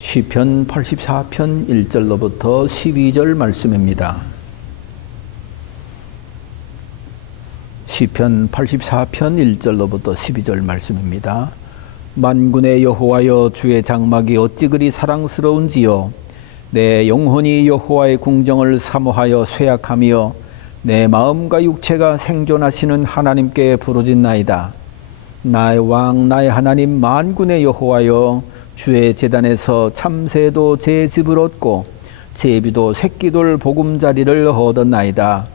시편 84편 1절로부터 12절 말씀입니다. 시편 84편 1절로부터 12절 말씀입니다. 만군의 여호와여, 주의 장막이 어찌 그리 사랑스러운지요. 내 영혼이 여호와의 궁정을 사모하여 쇠약하며 내 마음과 육체가 생존하시는 하나님께 부르짖나이다. 나의 왕 나의 하나님 만군의 여호와여, 주의 제단에서 참새도 제 집을 얻고 제비도 새끼돌 보금자리를 얻었나이다.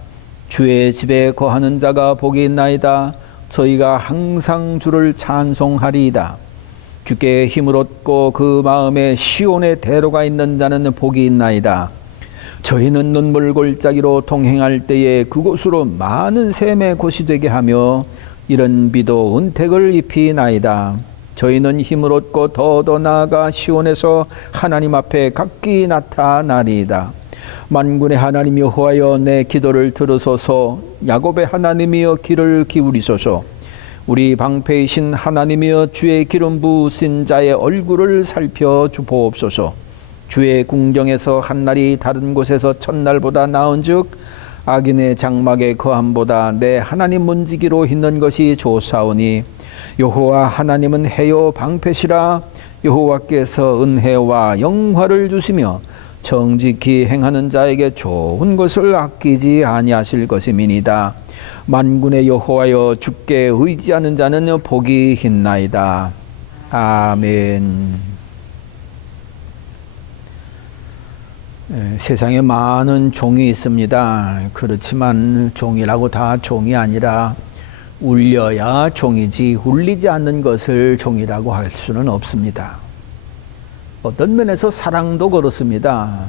주의 집에 거하는 자가 복이 있나이다. 저희가 항상 주를 찬송하리이다. 주께 힘을 얻고 그 마음에 시온의 대로가 있는 자는 복이 있나이다. 저희는 눈물 골짜기로 동행할 때에 그곳으로 많은 샘의 곳이 되게 하며 이런 비도 은택을 입히나이다. 저희는 힘을 얻고 더 나아가 시온에서 하나님 앞에 각기 나타나리이다. 만군의 하나님 여호와여, 내 기도를 들으소서. 야곱의 하나님이여, 귀를 기울이소서. 우리 방패이신 하나님이여, 주의 기름 부으신 자의 얼굴을 살펴보옵소서. 주의 궁정에서 한날이 다른 곳에서 첫날보다 나은즉 악인의 장막에 거함보다 내 하나님 문지기로 있는 것이 좋사오니 여호와 하나님은 해요 방패시라. 여호와께서 은혜와 영화를 주시며 정직히 행하는 자에게 좋은 것을 아끼지 아니하실 것임이니이다. 만군의 여호와여, 주께 의지하는 자는 복이 있나이다. 아멘. 세상에 많은 종이 있습니다. 그렇지만 종이라고 다 종이 아니라 울려야 종이지 울리지 않는 것을 종이라고 할 수는 없습니다. 어떤 면에서 사랑도 그렇습니다.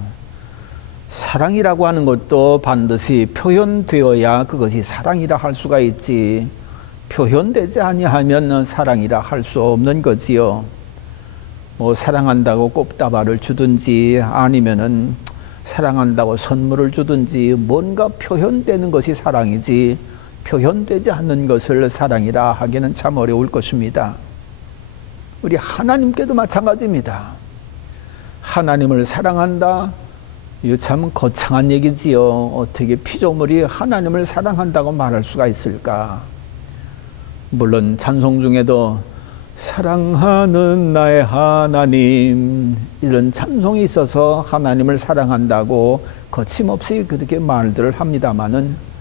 사랑이라고 하는 것도 반드시 표현되어야 그것이 사랑이라 할 수가 있지, 표현되지 아니하면 사랑이라 할 수 없는 거지요. 사랑한다고 꽃다발을 주든지 아니면은 사랑한다고 선물을 주든지 뭔가 표현되는 것이 사랑이지 표현되지 않는 것을 사랑이라 하기는 참 어려울 것입니다. 우리 하나님께도 마찬가지입니다. 하나님을 사랑한다, 이거 참 거창한 얘기지요. 어떻게 피조물이 하나님을 사랑한다고 말할 수가 있을까? 물론 찬송 중에도 사랑하는 나의 하나님, 이런 찬송이 있어서 하나님을 사랑한다고 거침없이 그렇게 말들을 합니다마는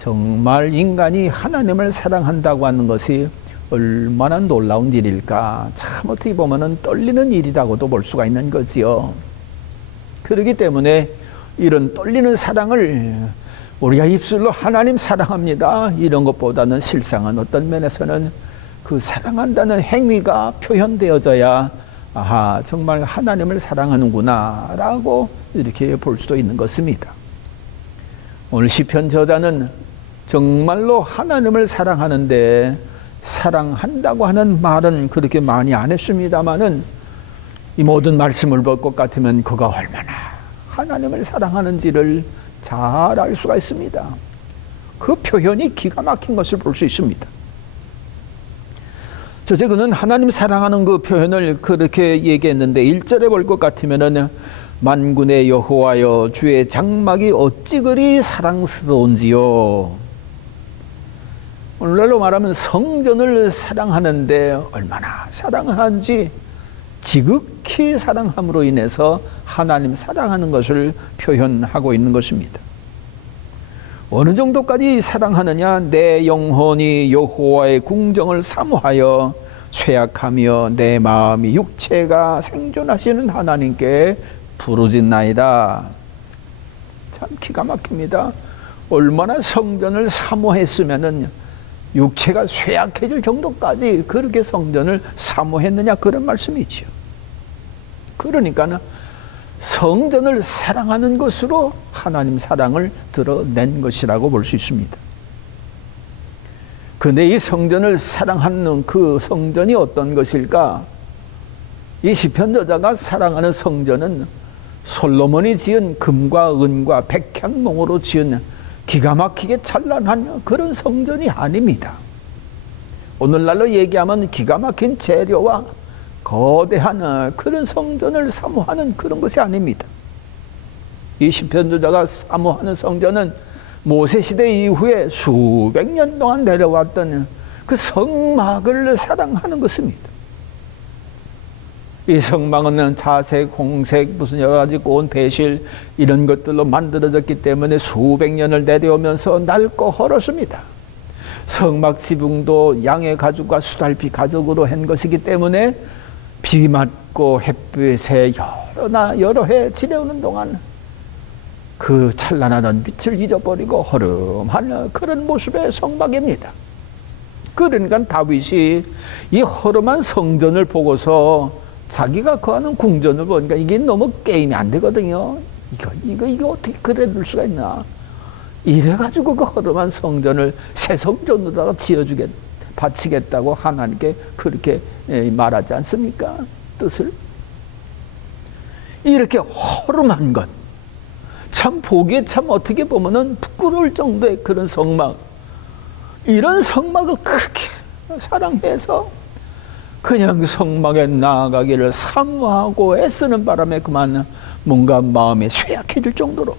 정말 인간이 하나님을 사랑한다고 하는 것이 얼마나 놀라운 일일까. 참 어떻게 보면 떨리는 일이라고도 볼 수가 있는 거지요. 그렇기 때문에 이런 떨리는 사랑을 우리가 입술로 하나님 사랑합니다 이런 것보다는 실상은 어떤 면에서는 그 사랑한다는 행위가 표현되어져야 아하, 정말 하나님을 사랑하는구나 라고 이렇게 볼 수도 있는 것입니다. 오늘 시편 저자는 정말로 하나님을 사랑하는데 사랑한다고 하는 말은 그렇게 많이 안 했습니다마는 이 모든 말씀을 볼 것 같으면 그가 얼마나 하나님을 사랑하는지를 잘 알 수가 있습니다. 그 표현이 기가 막힌 것을 볼 수 있습니다. 저제 그는 하나님 사랑하는 그 표현을 그렇게 얘기했는데 1절에 볼 것 같으면은 만군의 여호와여, 주의 장막이 어찌 그리 사랑스러운지요. 오늘날로 말하면 성전을 사랑하는데 얼마나 사랑하는지 지극히 사랑함으로 인해서 하나님 사랑하는 것을 표현하고 있는 것입니다. 어느 정도까지 사랑하느냐? 내 영혼이 여호와의 궁정을 사모하여 쇠약하며 내 마음이 육체가 생존하시는 하나님께 부르짖나이다. 참 기가 막힙니다. 얼마나 성전을 사모했으면은 육체가 쇠약해질 정도까지 그렇게 성전을 사모했느냐, 그런 말씀이죠. 그러니까 성전을 사랑하는 것으로 하나님 사랑을 드러낸 것이라고 볼 수 있습니다. 근데 이 성전을 사랑하는 그 성전이 어떤 것일까? 이 시편 저자가 사랑하는 성전은 솔로몬이 지은 금과 은과 백향목으로 지은 기가 막히게 찬란한 그런 성전이 아닙니다. 오늘날로 얘기하면 기가 막힌 재료와 거대한 그런 성전을 사모하는 그런 것이 아닙니다. 이 시편저자가 사모하는 성전은 모세시대 이후에 수백 년 동안 내려왔던 그 성막을 사랑하는 것입니다. 이 성막은 자색, 홍색, 무슨 여러 가지 고운 배실 이런 것들로 만들어졌기 때문에 수백 년을 내려오면서 낡고 헐었습니다. 성막 지붕도 양의 가죽과 수달피 가죽으로 한 것이기 때문에 비 맞고 햇빛에 여러 해 지내오는 동안 그 찬란하던 빛을 잊어버리고 허름한 그런 모습의 성막입니다. 그러니까 다윗이 이 허름한 성전을 보고서 자기가 거하는 궁전을 보니까 이게 너무 게임이 안 되거든요. 이거 어떻게 그래 둘 수가 있나. 이래가지고 그 허름한 성전을 새 성전으로다가 바치겠다고 하나님께 그렇게 말하지 않습니까? 뜻을. 이렇게 허름한 것. 참 보기에 참 어떻게 보면은 부끄러울 정도의 그런 성막. 이런 성막을 그렇게 사랑해서 그냥 성막에 나아가기를 사모하고 애쓰는 바람에 그만 뭔가 마음이 쇠약해질 정도로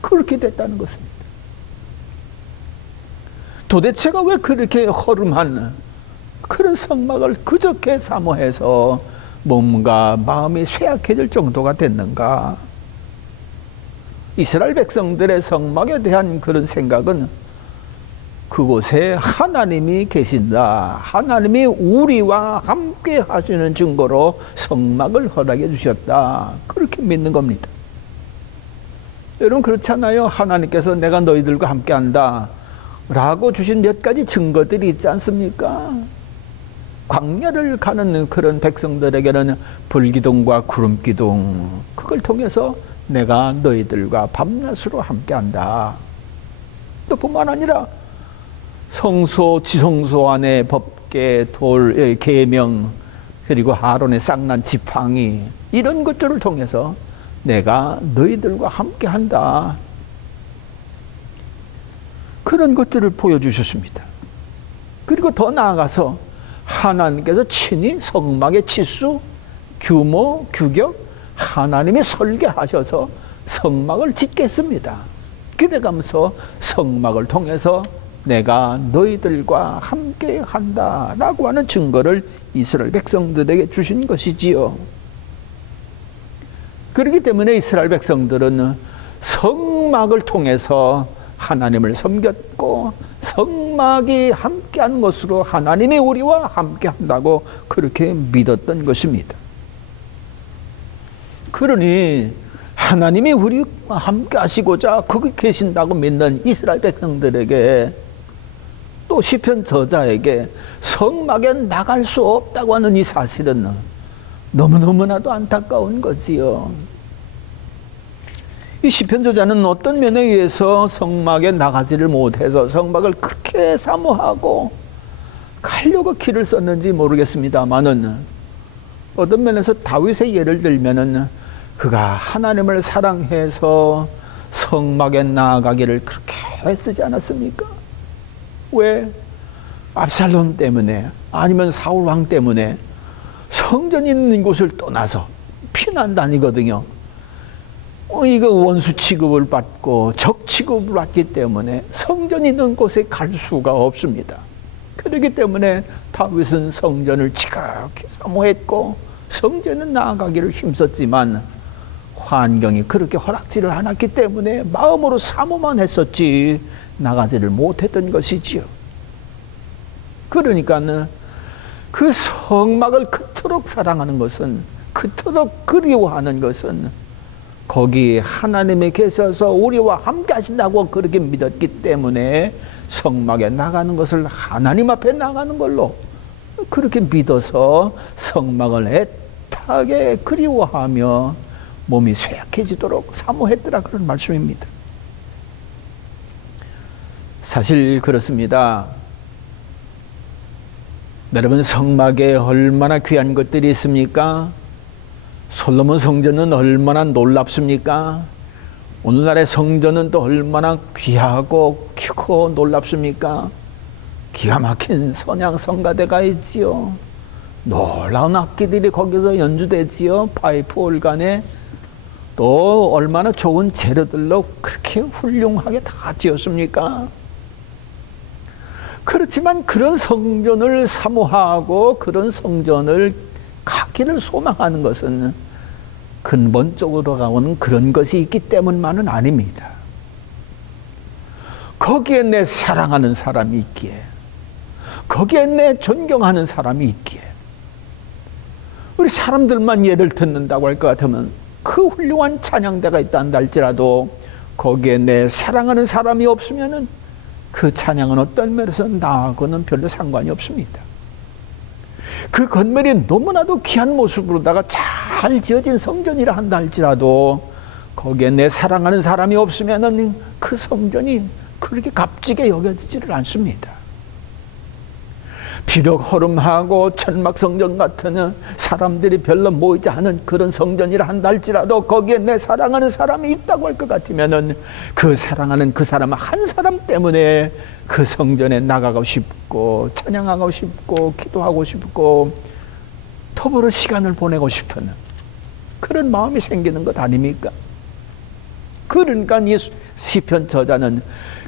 그렇게 됐다는 것입니다. 도대체가 왜 그렇게 허름한 그런 성막을 그저께 사모해서 뭔가 마음이 쇠약해질 정도가 됐는가? 이스라엘 백성들의 성막에 대한 그런 생각은 그곳에 하나님이 계신다. 하나님이 우리와 함께 하시는 증거로 성막을 허락해 주셨다. 그렇게 믿는 겁니다. 여러분 그렇잖아요. 하나님께서 내가 너희들과 함께 한다 라고 주신 몇 가지 증거들이 있지 않습니까? 광야를 가는 그런 백성들에게는 불기둥과 구름기둥, 그걸 통해서 내가 너희들과 밤낮으로 함께 한다. 또 뿐만 아니라 성소, 지성소 안에 법계, 돌, 계명, 그리고 아론의 쌍난 지팡이, 이런 것들을 통해서 내가 너희들과 함께 한다. 그런 것들을 보여주셨습니다. 그리고 더 나아가서 하나님께서 친히 성막의 치수, 규모, 규격, 하나님이 설계하셔서 성막을 짓게 했습니다. 그래가면서 성막을 통해서 내가 너희들과 함께 한다 라고 하는 증거를 이스라엘 백성들에게 주신 것이지요. 그렇기 때문에 이스라엘 백성들은 성막을 통해서 하나님을 섬겼고 성막이 함께한 것으로 하나님이 우리와 함께한다고 그렇게 믿었던 것입니다. 그러니 하나님이 우리와 함께 하시고자 거기 계신다고 믿는 이스라엘 백성들에게 또 시편 저자에게 성막에 나갈 수 없다고 하는 이 사실은 너무너무나도 안타까운 거지요. 이 시편 저자는 어떤 면에 의해서 성막에 나가지를 못해서 성막을 그렇게 사모하고 가려고 길을 썼는지 모르겠습니다만은 어떤 면에서 다윗의 예를 들면은 그가 하나님을 사랑해서 성막에 나아가기를 그렇게 애쓰지 않았습니까? 왜? 압살롬 때문에 아니면 사울 왕 때문에 성전 있는 곳을 떠나서 피난 다니거든요. 이거 원수 취급을 받고 적 취급을 받기 때문에 성전 있는 곳에 갈 수가 없습니다. 그렇기 때문에 다윗은 성전을 지극히 사모했고 성전에 나아가기를 힘썼지만 환경이 그렇게 허락지를 않았기 때문에 마음으로 사모만 했었지 나가지를 못했던 것이지요. 그러니까 그 성막을 그토록 사랑하는 것은, 그토록 그리워하는 것은 거기 하나님이 계셔서 우리와 함께 하신다고 그렇게 믿었기 때문에 성막에 나가는 것을 하나님 앞에 나가는 걸로 그렇게 믿어서 성막을 애타게 그리워하며 몸이 쇠약해지도록 사모했더라, 그런 말씀입니다. 사실 그렇습니다. 여러분, 성막에 얼마나 귀한 것들이 있습니까? 솔로몬 성전은 얼마나 놀랍습니까? 오늘날의 성전은 또 얼마나 귀하고 크고 놀랍습니까? 기가 막힌 선양 성가대가 있지요. 놀라운 악기들이 거기서 연주되지요. 파이프 올간에 또 얼마나 좋은 재료들로 그렇게 훌륭하게 다 지었습니까? 그렇지만 그런 성전을 사모하고 그런 성전을 가기를 소망하는 것은 근본적으로 가오는 그런 것이 있기 때문만은 아닙니다. 거기에 내 사랑하는 사람이 있기에, 거기에 내 존경하는 사람이 있기에, 우리 사람들만 예를 듣는다고 할 것 같으면 그 훌륭한 찬양대가 있다 할지라도 거기에 내 사랑하는 사람이 없으면은 그 찬양은 어떤 면에서 나하고는 별로 상관이 없습니다. 그 건물이 너무나도 귀한 모습으로다가 잘 지어진 성전이라 한다 할지라도 거기에 내 사랑하는 사람이 없으면은 그 성전이 그렇게 값지게 여겨지지를 않습니다. 비록 허름하고 천막성전 같은 사람들이 별로 모이지 않은 그런 성전이라 한다 할지라도 거기에 내 사랑하는 사람이 있다고 할 것 같으면은 그 사랑하는 그 사람 한 사람 때문에 그 성전에 나가고 싶고 찬양하고 싶고 기도하고 싶고 더불어 시간을 보내고 싶은 그런 마음이 생기는 것 아닙니까? 그러니까 이 시편 저자는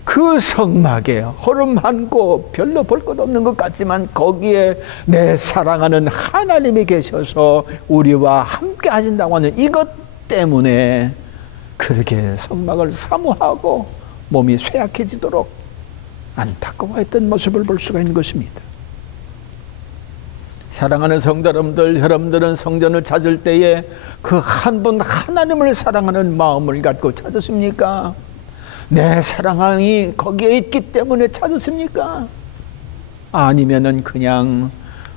그 성막에 허름하고 별로 볼 것 없는 것 같지만 거기에 내 사랑하는 하나님이 계셔서 우리와 함께 하신다고 하는 이것 때문에 그렇게 성막을 사모하고 몸이 쇠약해지도록 안타까워했던 모습을 볼 수가 있는 것입니다. 사랑하는 성도 여러분들은 성전을 찾을 때에 그 한 분 하나님을 사랑하는 마음을 갖고 찾으십니까? 내 사랑이 거기에 있기 때문에 찾으십니까? 아니면은 그냥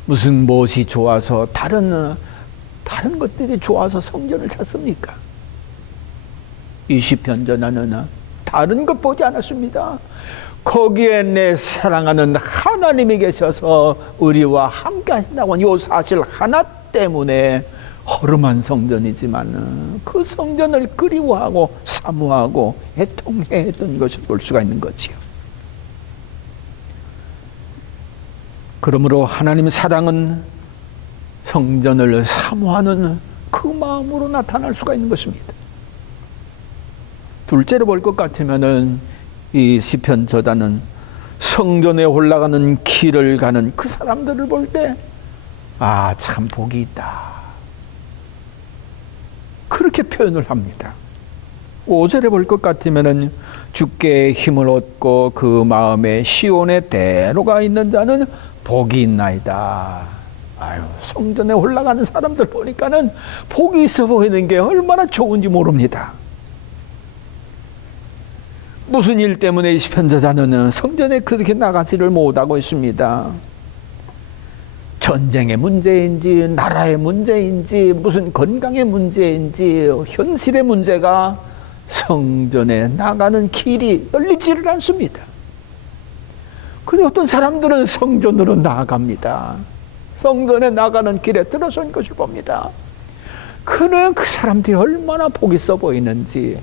무슨 무엇이 좋아서 다른 것들이 좋아서 성전을 찾습니까? 이 시편 저자는 다른 것 보지 않았습니다. 거기에 내 사랑하는 하나님이 계셔서 우리와 함께 하신다고 하는 이 사실 하나 때문에 허름한 성전이지만 그 성전을 그리워하고 사모하고 애통해했던 것을 볼 수가 있는 거지요. 그러므로 하나님의 사랑은 성전을 사모하는 그 마음으로 나타날 수가 있는 것입니다. 둘째로 볼 것 같으면은 이 시편 저자는 성전에 올라가는 길을 가는 그 사람들을 볼 때 아, 참 복이 있다, 그렇게 표현을 합니다. 5절에 볼 것 같으면은 주께 힘을 얻고 그 마음에 시온의 대로가 있는 자는 복이 있나이다. 아유, 성전에 올라가는 사람들 보니까는 복이 있어 보이는 게 얼마나 좋은지 모릅니다. 무슨 일 때문에 이 시편 저자는 성전에 그렇게 나가지를 못하고 있습니다. 전쟁의 문제인지 나라의 문제인지 무슨 건강의 문제인지 현실의 문제가 성전에 나가는 길이 열리지를 않습니다. 그런데 어떤 사람들은 성전으로 나아갑니다. 성전에 나가는 길에 들어선 것을 봅니다. 그는 그 사람들이 얼마나 복 있어 보이는지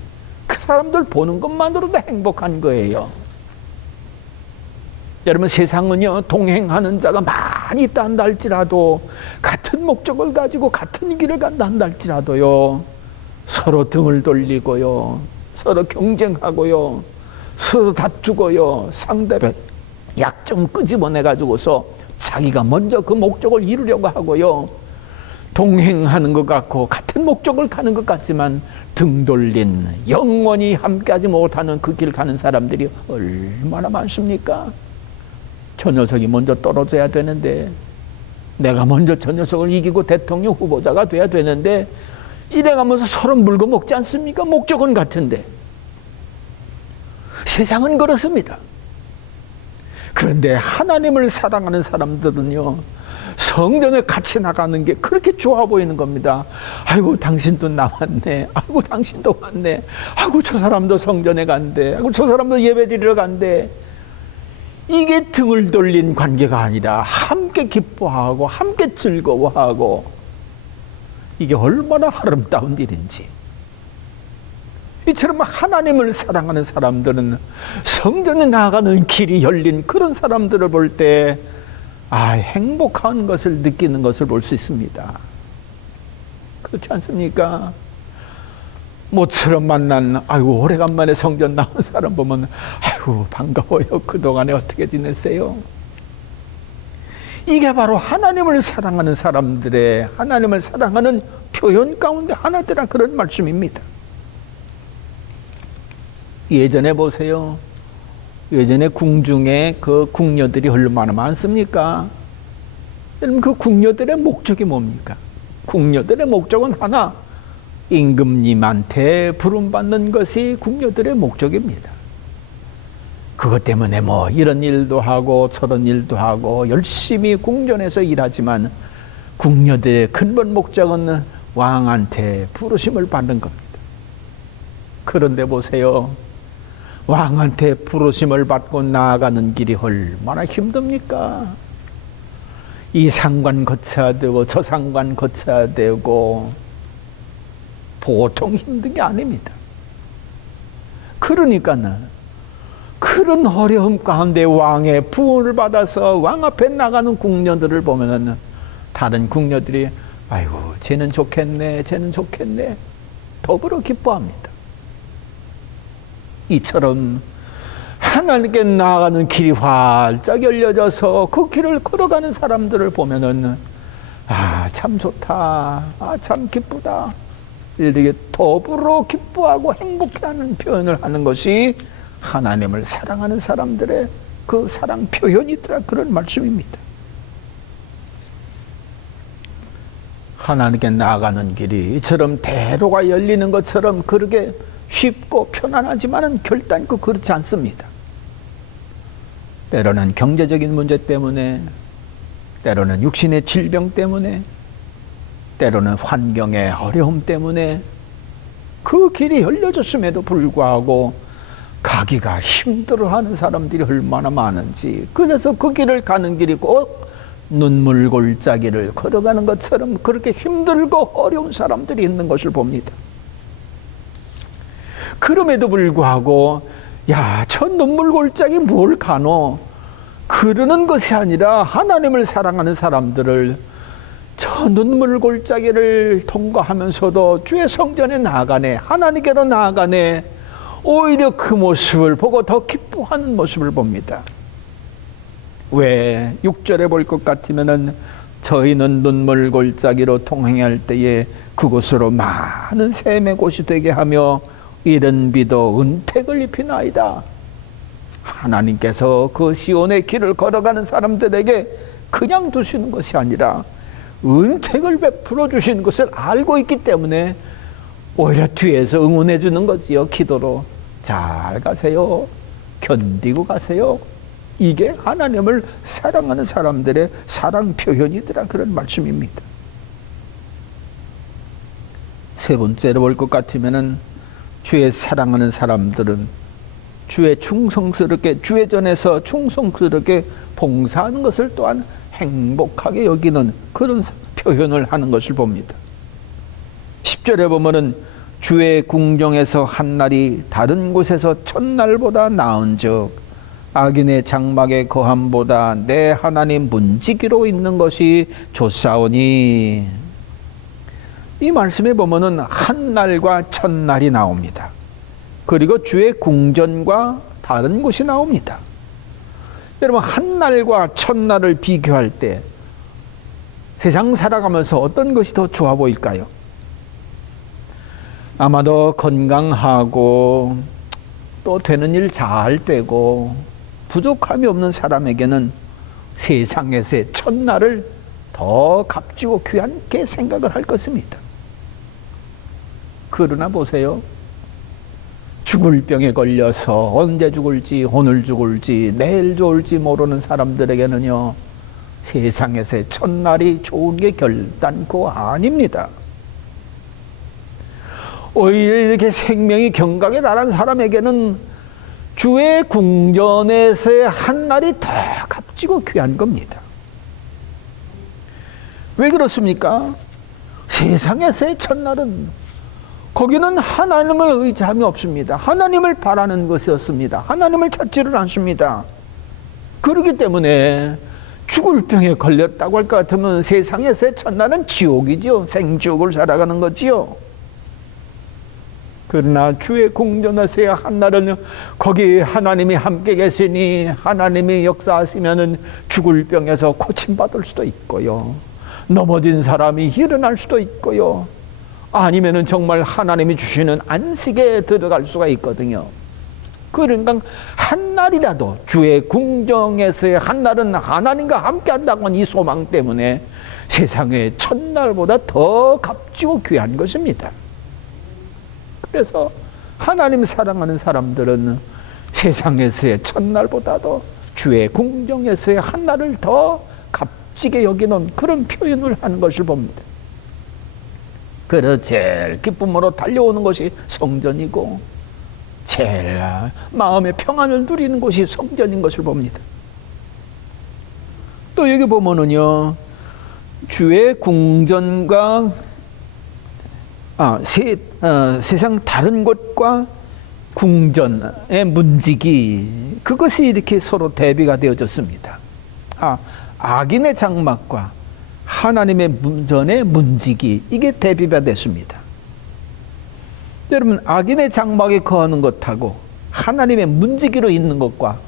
그 사람들 보는 것만으로도 행복한 거예요. 여러분, 세상은요 동행하는 자가 많이 있다 한다 할지라도 같은 목적을 가지고 같은 길을 간다 한다 할지라도요 서로 등을 돌리고요 서로 경쟁하고요 서로 다투고요 상대방 약점 끄집어내 가지고서 자기가 먼저 그 목적을 이루려고 하고요 동행하는 것 같고 같은 목적을 가는 것 같지만 등 돌린 영원히 함께하지 못하는 그 길 가는 사람들이 얼마나 많습니까? 저 녀석이 먼저 떨어져야 되는데, 내가 먼저 저 녀석을 이기고 대통령 후보자가 돼야 되는데, 이래가면서 서로 물고 먹지 않습니까? 목적은 같은데. 세상은 그렇습니다. 그런데 하나님을 사랑하는 사람들은요 성전에 같이 나가는 게 그렇게 좋아 보이는 겁니다. 아이고 당신도 나왔네, 아이고 당신도 왔네, 아이고 저 사람도 성전에 간대, 아이고 저 사람도 예배 드리러 간대. 이게 등을 돌린 관계가 아니라 함께 기뻐하고 함께 즐거워하고, 이게 얼마나 아름다운 일인지. 이처럼 하나님을 사랑하는 사람들은 성전에 나가는 길이 열린 그런 사람들을 볼 때 행복한 것을 느끼는 것을 볼 수 있습니다. 그렇지 않습니까? 모처럼 만난 오래간만에 성전 나온 사람 보면 반가워요. 그동안에 어떻게 지냈어요? 이게 바로 하나님을 사랑하는 사람들의 하나님을 사랑하는 표현 가운데 하나더라, 그런 말씀입니다. 예전에 보세요. 예전에 궁중에 그 궁녀들이 얼마나 많습니까? 여러분, 그 궁녀들의 목적이 뭡니까? 궁녀들의 목적은 하나, 임금님한테 부름받는 것이 궁녀들의 목적입니다. 그것 때문에 이런 일도 하고 저런 일도 하고 열심히 궁전에서 일하지만 궁녀들의 근본 목적은 왕한테 부르심을 받는 겁니다. 그런데 보세요. 왕한테 부르심을 받고 나아가는 길이 얼마나 힘듭니까? 이 상관 거쳐야 되고 저 상관 거쳐야 되고 보통 힘든 게 아닙니다. 그러니까는 그런 어려움 가운데 왕의 부름을 받아서 왕 앞에 나가는 궁녀들을 보면은 다른 궁녀들이 쟤는 좋겠네, 쟤는 좋겠네, 더불어 기뻐합니다. 이처럼 하나님께 나아가는 길이 활짝 열려져서 그 길을 걸어가는 사람들을 보면은 참 좋다, 참 기쁘다, 이렇게 더불어 기뻐하고 행복해하는 표현을 하는 것이 하나님을 사랑하는 사람들의 그 사랑 표현이더라, 그런 말씀입니다. 하나님께 나아가는 길이 이처럼 대로가 열리는 것처럼 그렇게 쉽고 편안하지만은 결단코 그렇지 않습니다. 때로는 경제적인 문제 때문에, 때로는 육신의 질병 때문에, 때로는 환경의 어려움 때문에 그 길이 열려졌음에도 불구하고 가기가 힘들어하는 사람들이 얼마나 많은지, 그래서 그 길을 가는 길이 꼭 눈물 골짜기를 걸어가는 것처럼 그렇게 힘들고 어려운 사람들이 있는 것을 봅니다. 그럼에도 불구하고 저 눈물 골짜기 뭘 가노? 그러는 것이 아니라 하나님을 사랑하는 사람들을 저 눈물 골짜기를 통과하면서도 주의 성전에 나아가네, 하나님께로 나아가네, 오히려 그 모습을 보고 더 기뻐하는 모습을 봅니다. 왜 6절에 볼 것 같으면은 저희는 눈물 골짜기로 통행할 때에 그곳으로 많은 샘의 곳이 되게 하며 이른 비도 은택을 입히나이다. 하나님께서 그 시온의 길을 걸어가는 사람들에게 그냥 두시는 것이 아니라 은택을 베풀어 주시는 것을 알고 있기 때문에 오히려 뒤에서 응원해 주는 거지요. 기도로 잘 가세요, 견디고 가세요. 이게 하나님을 사랑하는 사람들의 사랑 표현이더라, 그런 말씀입니다. 세 번째로 볼 것 같으면은 주의 사랑하는 사람들은 주의 충성스럽게, 주의 전에서 충성스럽게 봉사하는 것을 또한 행복하게 여기는 그런 표현을 하는 것을 봅니다. 10절에 보면은 주의 궁정에서 한 날이 다른 곳에서 첫날보다 나은즉 악인의 장막의 거함보다 내 하나님 문지기로 있는 것이 좋사오니. 이 말씀에 보면은 한 날과 첫날이 나옵니다. 그리고 주의 궁전과 다른 곳이 나옵니다. 여러분, 한 날과 첫날을 비교할 때 세상 살아가면서 어떤 것이 더 좋아 보일까요? 아마도 건강하고 또 되는 일 잘 되고 부족함이 없는 사람에게는 세상에서의 첫날을 더 값지고 귀하게 생각을 할 것입니다. 그러나 보세요. 죽을 병에 걸려서 언제 죽을지, 오늘 죽을지, 내일 죽을지 모르는 사람들에게는요, 세상에서의 첫날이 좋은 게 결단코 아닙니다. 오히려 이렇게 생명이 경각에 달한 사람에게는 주의 궁전에서의 한 날이 더 값지고 귀한 겁니다. 왜 그렇습니까? 세상에서의 첫날은 거기는 하나님을 의지함이 없습니다. 하나님을 바라는 것이었습니다. 하나님을 찾지를 않습니다. 그렇기 때문에 죽을 병에 걸렸다고 할 것 같으면 세상에서의 첫날은 지옥이죠. 생지옥을 살아가는 거지요. 그러나 주의 궁전에서의 한날은 거기 하나님이 함께 계시니 하나님이 역사하시면은 죽을 병에서 고침받을 수도 있고요. 넘어진 사람이 일어날 수도 있고요. 아니면은 정말 하나님이 주시는 안식에 들어갈 수가 있거든요. 그러니까 한날이라도 주의 궁정에서의 한날은 하나님과 함께 한다고 하는 이 소망 때문에 세상의 첫날보다 더 값지고 귀한 것입니다. 그래서 하나님 사랑하는 사람들은 세상에서의 첫날보다도 주의 궁정에서의 한날을 더 값지게 여기는 그런 표현을 하는 것을 봅니다. 그래서 제일 기쁨으로 달려오는 것이 성전이고 제일 마음의 평안을 누리는 곳이 성전인 것을 봅니다. 또 여기 보면은요, 주의 궁전과 세상 다른 곳과 궁전의 문지기, 그것이 이렇게 서로 대비가 되어졌습니다. 악인의 장막과 하나님의 문전의 문지기, 이게 대비가 됐습니다. 여러분, 악인의 장막에 거하는 것하고 하나님의 문지기로 있는 것과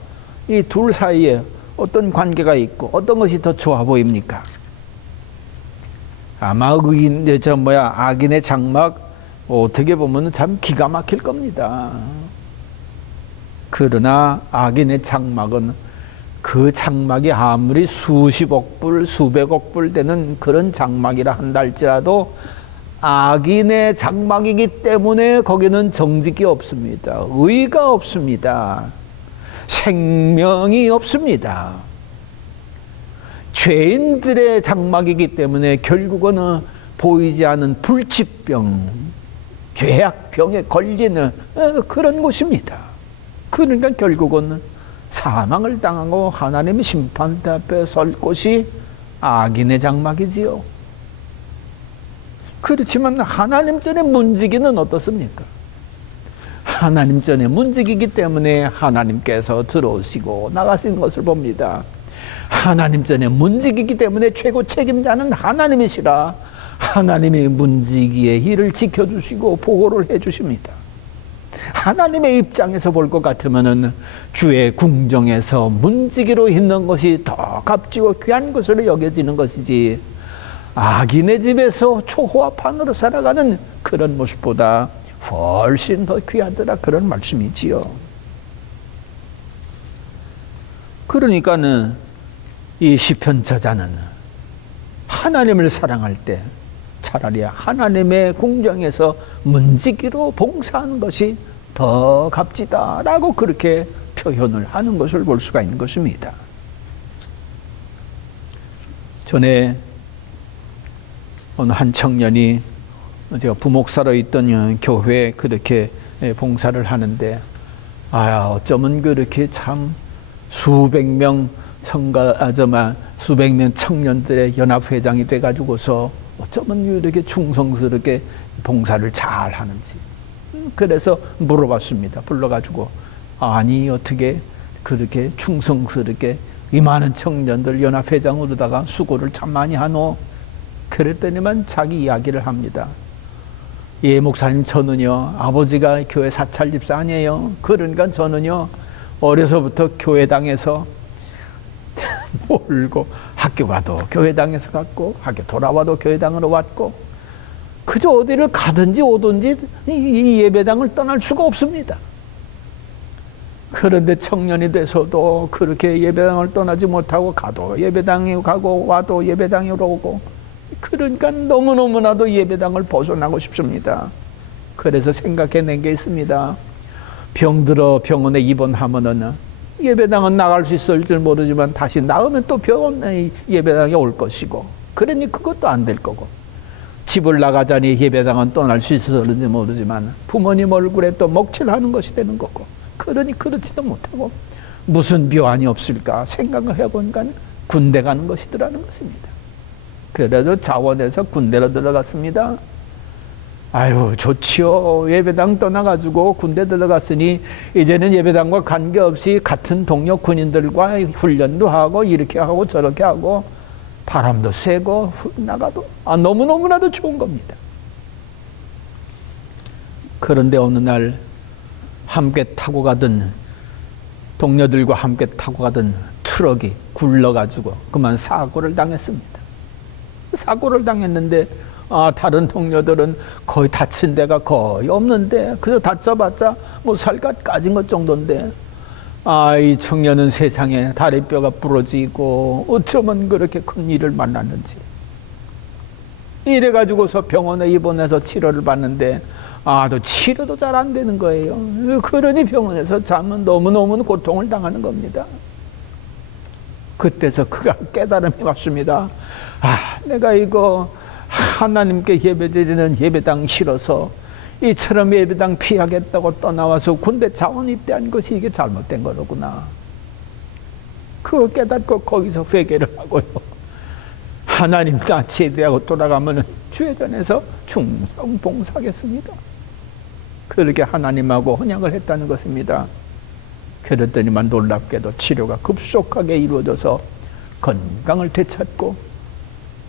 이 둘 사이에 어떤 관계가 있고 어떤 것이 더 좋아 보입니까? 아마 악인의 장막 어떻게 보면 참 기가 막힐 겁니다. 그러나 악인의 장막은 그 장막이 아무리 수십억 불, 수백억 불 되는 그런 장막이라 한다 할지라도 악인의 장막이기 때문에 거기는 정직이 없습니다. 의가 없습니다. 생명이 없습니다. 죄인들의 장막이기 때문에 결국은 보이지 않은 불치병, 죄악병에 걸리는 그런 곳입니다. 그러니까 결국은 사망을 당하고 하나님의 심판 앞에 설 곳이 악인의 장막이지요. 그렇지만 하나님 전에 문지기는 어떻습니까? 하나님 전에 문지기이기 때문에 하나님께서 들어오시고 나가시는 것을 봅니다. 하나님 전에 문지기이기 때문에 최고 책임자는 하나님이시라 하나님의 문지기의 일을 지켜주시고 보호를 해주십니다. 하나님의 입장에서 볼 것 같으면은 주의 궁정에서 문지기로 있는 것이 더 값지고 귀한 것으로 여겨지는 것이지, 악인의 집에서 초호화 판으로 살아가는 그런 모습보다 훨씬 더 귀하더라, 그런 말씀이지요. 그러니까는 이 시편 저자는 하나님을 사랑할 때 차라리 하나님의 궁정에서 문지기로 봉사하는 것이 더 값지다라고 그렇게 표현을 하는 것을 볼 수가 있는 것입니다. 전에 어느 한 청년이 제가 부목사로 있던 교회에 그렇게 봉사를 하는데, 어쩌면 그렇게 참 수백 명 청년들의 연합회장이 돼가지고서 어쩌면 이렇게 충성스럽게 봉사를 잘 하는지. 그래서 물어봤습니다. 불러가지고, 아니 어떻게 그렇게 충성스럽게 이 많은 청년들 연합회장으로다가 수고를 참 많이 하노? 그랬더니만 자기 이야기를 합니다. 예, 목사님, 저는요 아버지가 교회 사찰 집사 아니에요. 그러니까 저는요 어려서부터 교회당에서 놀고, 학교 가도 교회당에서 갔고, 학교 돌아와도 교회당으로 왔고, 그저 어디를 가든지 오든지 이 예배당을 떠날 수가 없습니다. 그런데 청년이 돼서도 그렇게 예배당을 떠나지 못하고, 가도 예배당에 가고 와도 예배당으로 오고, 그러니까 너무너무나도 예배당을 벗어나고 싶습니다. 그래서 생각해낸 게 있습니다. 병들어 병원에 입원하면은 예배당은 나갈 수 있을지 모르지만 다시 나오면 또 병원에 예배당에 올 것이고, 그러니 그것도 안 될 거고, 집을 나가자니 예배당은 떠날 수 있을지 모르지만 부모님 얼굴에 또 먹칠하는 것이 되는 거고, 그러니 그렇지도 못하고 무슨 묘안이 없을까 생각을 해보니까 군대 가는 것이더라는 것입니다. 그래서 자원해서 군대로 들어갔습니다. 아유, 좋지요. 예배당 떠나가지고 군대 들어갔으니 이제는 예배당과 관계없이 같은 동료 군인들과 훈련도 하고 이렇게 하고 저렇게 하고 바람도 쐬고 나가도 너무너무나도 좋은 겁니다. 그런데 어느 날 함께 타고 가던 동료들과 함께 타고 가던 트럭이 굴러가지고 그만 사고를 당했습니다. 사고를 당했는데 다른 동료들은 거의 다친 데가 거의 없는데 그저 다쳐봤자 뭐 살갗 까진 것 정도인데 이 청년은 세상에 다리뼈가 부러지고 어쩌면 그렇게 큰 일을 만났는지 이래가지고서 병원에 입원해서 치료를 받는데 또 치료도 잘 안 되는 거예요. 그러니 병원에서 자면 너무너무 고통을 당하는 겁니다. 그때서 그가 깨달음이 왔습니다. 내가 이거 하나님께 예배드리는 예배당 싫어서 이처럼 예배당 피하겠다고 떠나와서 군대 자원 입대한 것이 이게 잘못된 거로구나. 그거 깨닫고 거기서 회개를 하고요. 하나님 나 제대하고 돌아가면 주회전에서 충성 봉사하겠습니다. 그렇게 하나님하고 헌약을 했다는 것입니다. 그랬더니만 놀랍게도 치료가 급속하게 이루어져서 건강을 되찾고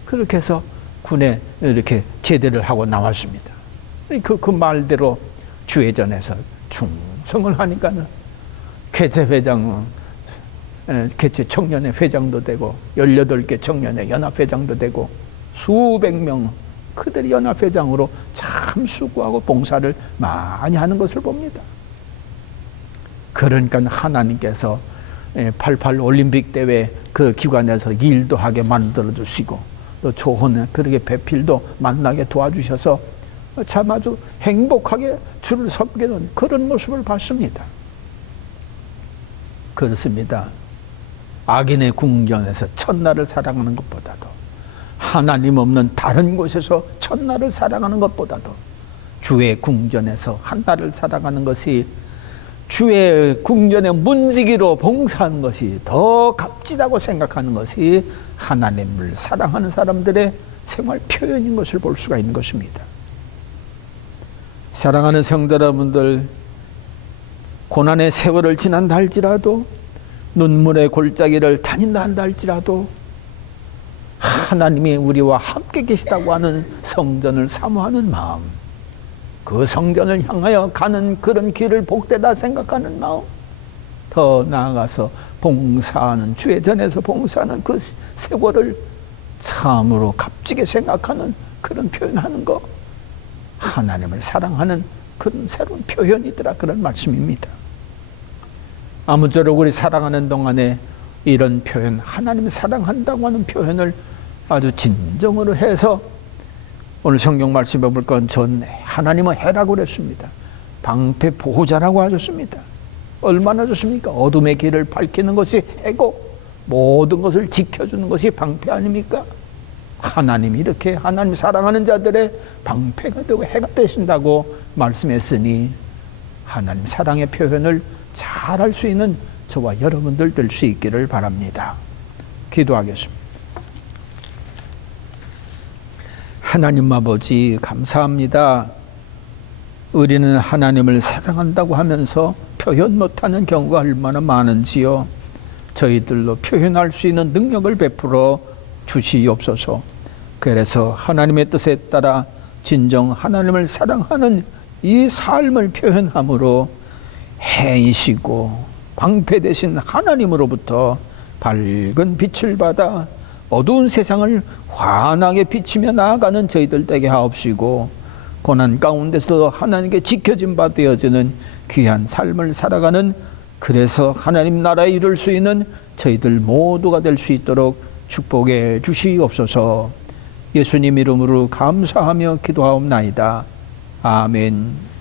그렇게 해서 군에 이렇게 제대를 하고 나왔습니다. 그 말대로 주회전에서 충성을 하니까는 개최회장, 개최 청년회 회장도 되고 18개 청년회 연합회장도 되고 수백 명 그들이 연합회장으로 참 수고하고 봉사를 많이 하는 것을 봅니다. 그러니까 하나님께서 88 올림픽 대회 그 기관에서 일도 하게 만들어 주시고 또 좋은 그렇게 배필도 만나게 도와주셔서 참 아주 행복하게 주를 섬게 된 그런 모습을 봤습니다. 그렇습니다. 악인의 궁전에서 첫날을 사랑하는 것보다도 하나님 없는 다른 곳에서 첫날을 사랑하는 것보다도 주의 궁전에서 한날을 사랑하는 것이 주의 궁전의 문지기로 봉사하는 것이 더 값지다고 생각하는 것이 하나님을 사랑하는 사람들의 생활 표현인 것을 볼 수가 있는 것입니다. 사랑하는 성도 여러분들, 고난의 세월을 지난다 할지라도 눈물의 골짜기를 다닌다 한다 할지라도 하나님이 우리와 함께 계시다고 하는 성전을 사모하는 마음, 그 성전을 향하여 가는 그런 길을 복되다 생각하는 마음, 더 나아가서 봉사하는 주의 전에서 봉사하는 그 세월을 참으로 값지게 생각하는 그런 표현하는 거, 하나님을 사랑하는 그런 새로운 표현이더라, 그런 말씀입니다. 아무쪼록 우리 살아가는 동안에 이런 표현, 하나님을 사랑한다고 하는 표현을 아주 진정으로 해서 오늘 성경 말씀해 볼 건 전 하나님은 해라고 그랬습니다. 방패 보호자라고 하셨습니다. 얼마나 좋습니까? 어둠의 길을 밝히는 것이 해고 모든 것을 지켜주는 것이 방패 아닙니까? 하나님이 이렇게 하나님 사랑하는 자들의 방패가 되고 해가 되신다고 말씀했으니 하나님 사랑의 표현을 잘 할 수 있는 저와 여러분들 될 수 있기를 바랍니다. 기도하겠습니다. 하나님 아버지 감사합니다. 우리는 하나님을 사랑한다고 하면서 표현 못하는 경우가 얼마나 많은지요. 저희들로 표현할 수 있는 능력을 베풀어 주시옵소서. 그래서 하나님의 뜻에 따라 진정 하나님을 사랑하는 이 삶을 표현함으로 해이시고 방패 되신 하나님으로부터 밝은 빛을 받아 어두운 세상을 환하게 비치며 나아가는 저희들 되게 하옵시고, 고난 가운데서도 하나님께 지켜진 바 되어지는 귀한 삶을 살아가는, 그래서 하나님 나라에 이룰 수 있는 저희들 모두가 될 수 있도록 축복해 주시옵소서. 예수님 이름으로 감사하며 기도하옵나이다. 아멘.